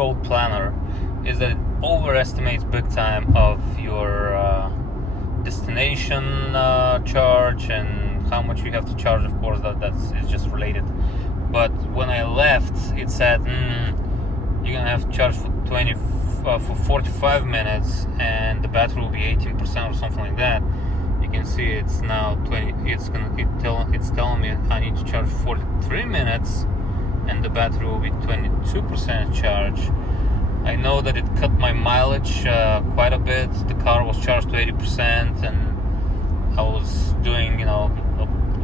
2-year-old planner is that it overestimates big time of your destination charge and how much you have to charge. Of course, that's just related. But when I left, it said you're gonna have to charge for 45 minutes, and the battery will be 18% or something like that. You can see it's now 20. It's telling me I need to charge 43 minutes, and the battery will be 22% charge. I know that it cut my mileage quite a bit. The car was charged to 80%, and I was doing,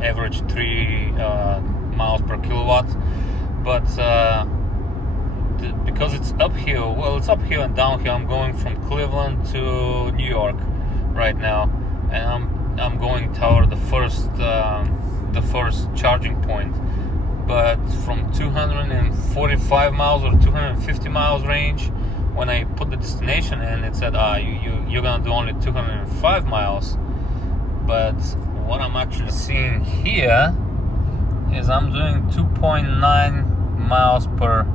average 3 miles per kilowatt. But because it's uphill, it's uphill and downhill. I'm going from Cleveland to New York right now, and I'm going toward the first charging point. But from 245 miles or 250 miles range, when I put the destination in, it said you're gonna do only 205 miles. But what I'm actually seeing here is I'm doing 2.9 miles per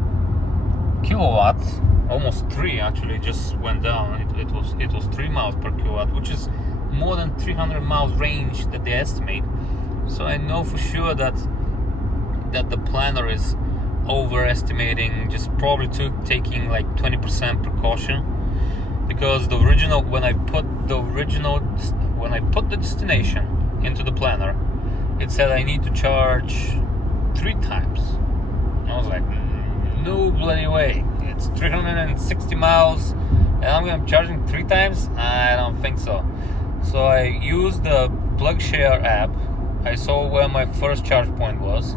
kilowatt, almost 3 actually. Just went down. It was 3 miles per kilowatt, which is more than 300 miles range that they estimate. So I know for sure that the planner is overestimating, just probably taking like 20% precaution, because when I put the destination into the planner, it said I need to charge 3 times. I was like, no bloody way. It's 360 miles and I'm gonna be charging 3 times? I don't think so. So I used the PlugShare app. I saw where my first charge point was.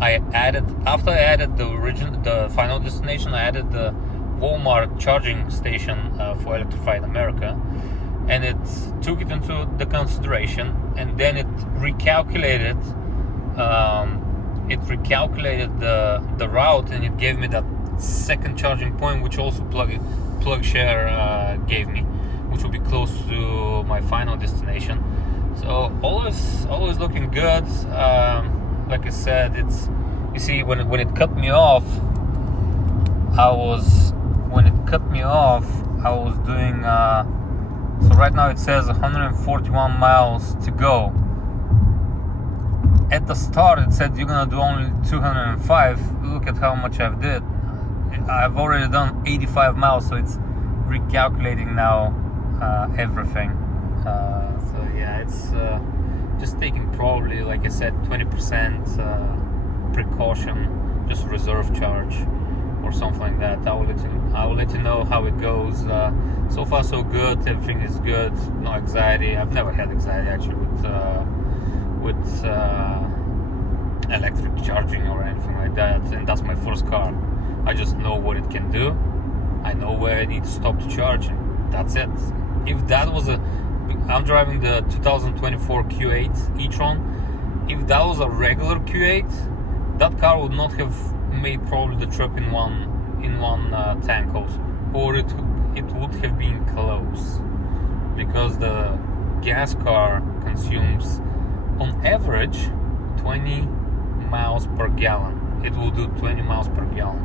After I added the final destination, I added the Walmart charging station for Electrified America, and it took it into the consideration, and then it recalculated the route, and it gave me that second charging point, which also PlugShare gave me, which will be close to my final destination. So always looking good. Like I said, you see, when it cut me off, I was doing, so right now it says 141 miles to go. At the start it said you're gonna do only 205. Look at how much I've already done 85 miles, so it's recalculating now everything. So yeah, it's just taking probably, like I said, 20% precaution, just reserve charge or something like that. I will let you know how it goes. So far so good. Everything is good. No anxiety. I've never had anxiety actually with electric charging or anything like that. And that's my first car. I just know what it can do. I know where I need to stop to charge, and that's it. If that was I'm driving the 2024 Q8 e-tron. If that was a regular Q8, that car would not have made probably the trip in one tank also, or it would have been close, because the gas car consumes on average 20 miles per gallon. It will do 20 miles per gallon,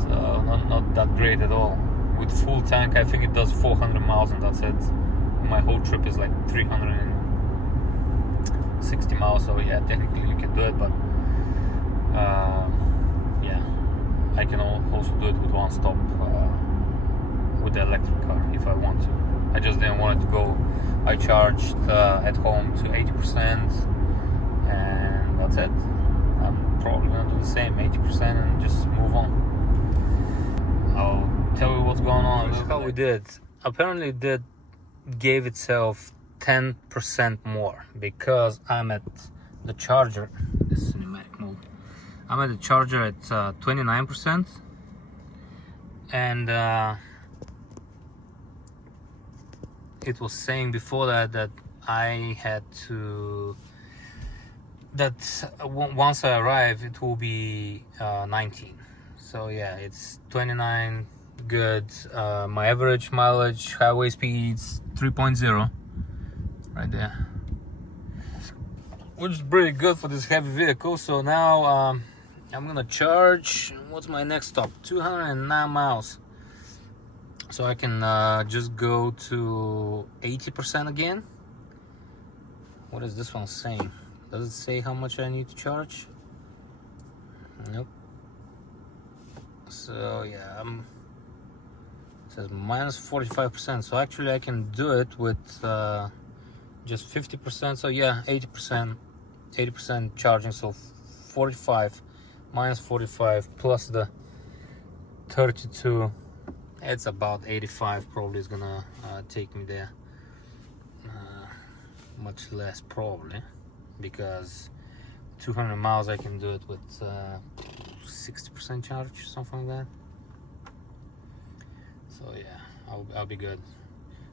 so not that great at all. With full tank, I think it does 400 miles, and that's it. My whole trip is like 360 miles, so yeah, technically you can do it, but yeah, I can also do it with one stop with the electric car if I want to. I just didn't want it to go. I charged at home to 80%, and that's it. I'm probably gonna do the same, 80%, and just move on. I'll tell you what's going on. This is how we did. Apparently it gave itself 10% more, because I'm at the charger. This is cinematic mode. I'm at the charger at 29%, and it was saying before that I had to, once I arrive it will be 19. So yeah, it's 29, good. My average mileage, highway speeds 3.0 right there, which is pretty good for this heavy vehicle. So now I'm gonna charge. What's my next stop? 209 miles. So I can just go to 80% again. What is this one saying? Does it say how much I need to charge? Nope. So yeah, it says minus 45%. So actually I can do it with just 50%. So yeah, 80% charging. So 45 minus 45 plus the 32. It's about 85. Probably is gonna take me there. Much less probably, because 200 miles I can do it with 60% charge, something like that. So yeah, I'll be good.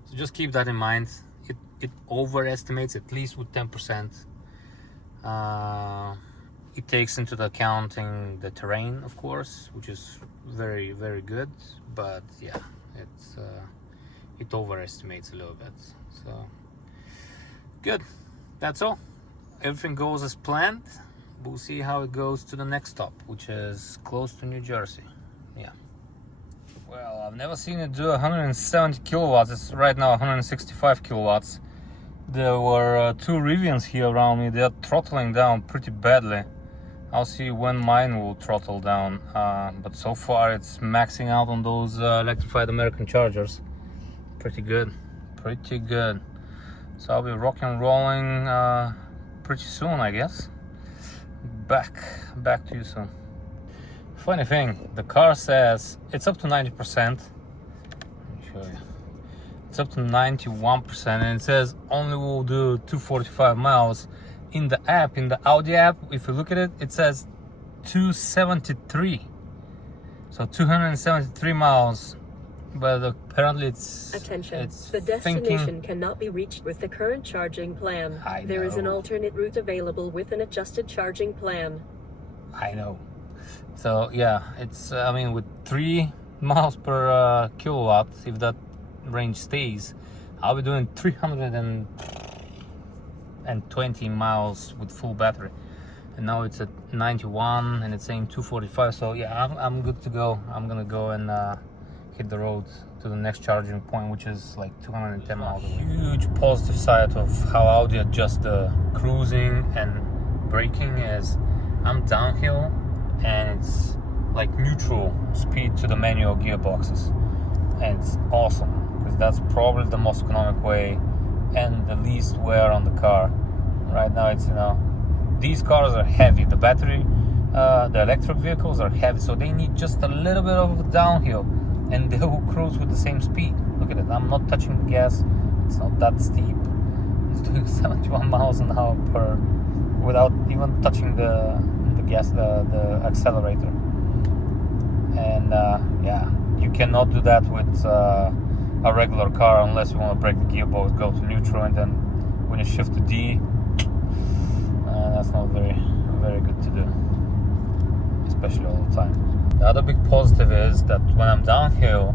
So just keep that in mind. It overestimates at least with 10%. It takes into the accounting the terrain, of course, which is very, very good. But yeah, it overestimates a little bit. So good. That's all. Everything goes as planned. We'll see how it goes to the next stop, which is close to New Jersey. Yeah. Well, I've never seen it do 170 kilowatts. It's right now 165 kilowatts. There were two Rivians here around me. They're throttling down pretty badly. I'll see when mine will throttle down. But so far it's maxing out on those electrified American Chargers. Pretty good. Pretty good. So I'll be rock and rolling pretty soon, I guess. Back to you soon. Funny thing, the car says it's up to 90%. Let me show you. It's up to 91%, and it says only will do 245 miles. In the app, in the Audi app, if you look at it, it says 273. So 273 miles. But apparently it's... Attention, it's the destination cannot be reached with the current charging plan. There is an alternate route available with an adjusted charging plan. I know. So yeah, it's, I mean, with 3 miles per kilowatt, if that range stays, I'll be doing 320 miles with full battery. And now it's at 91 and it's saying 245. So yeah, I'm good to go. I'm gonna go and hit the road to the next charging point, which is like 210 miles away. Huge positive side of how Audi adjusts the cruising and braking is I'm downhill and it's like neutral speed to the manual gearboxes, and it's awesome because that's probably the most economic way and the least wear on the car. Right now it's, you know, these cars are heavy, the battery, the electric vehicles are heavy, so they need just a little bit of downhill and they will cruise with the same speed. Look at it, I'm not touching the gas, it's not that steep. It's doing 71 miles an hour per without even touching the gas, the accelerator. And yeah, you cannot do that with a regular car unless you want to break the gearbox, go to neutral, and then when you shift to D, that's not very good to do, especially all the time. The other big positive is that when I'm downhill,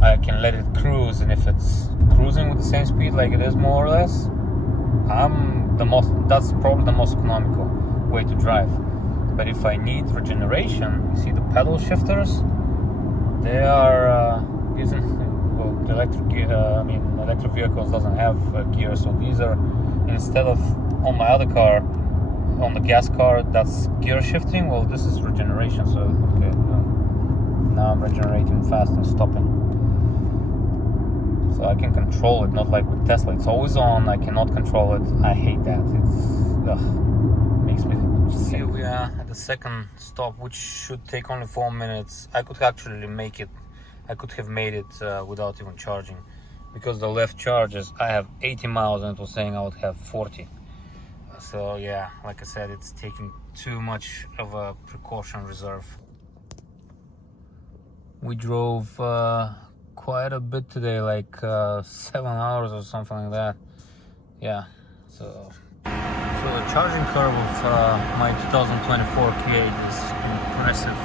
I can let it cruise, and if it's cruising with the same speed like it is more or less, that's probably the most economical way to drive. But if I need regeneration, you see the pedal shifters, they are using, well, the electric vehicles doesn't have gear, so these are, instead of on my other car, on the gas car, that's gear shifting. Well, this is regeneration, so okay, now I'm regenerating fast and stopping. So I can control it, not like with Tesla. It's always on, I cannot control it. I hate that. Makes me sick. Here we are at the second stop, which should take only 4 minutes. I could actually make it. I could have made it without even charging, because the left charges, I have 80 miles and it was saying I would have 40. So yeah, like I said, it's taking too much of a precaution reserve. We drove quite a bit today, like 7 hours or something like that. Yeah, so the charging curve of my 2024 Q8 is impressive.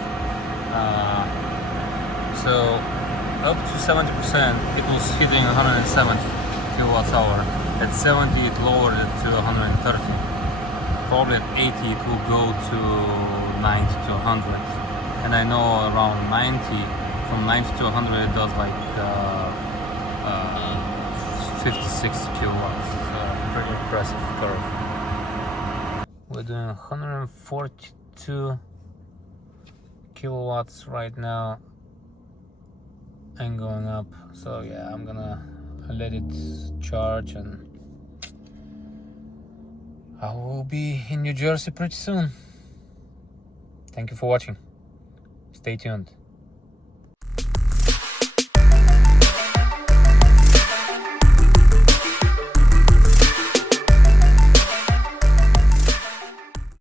So up to 70%, it was hitting 170 kilowatts hour. At 70, it lowered it to 130. probably at 80 it will go to 90 to 100, and I know around 90, from 90 to 100 it does like 56 kilowatts. Pretty impressive curve. We're doing 142 kilowatts right now and going up. So yeah, I'm gonna let it charge and I will be in New Jersey pretty soon. Thank you for watching. Stay tuned.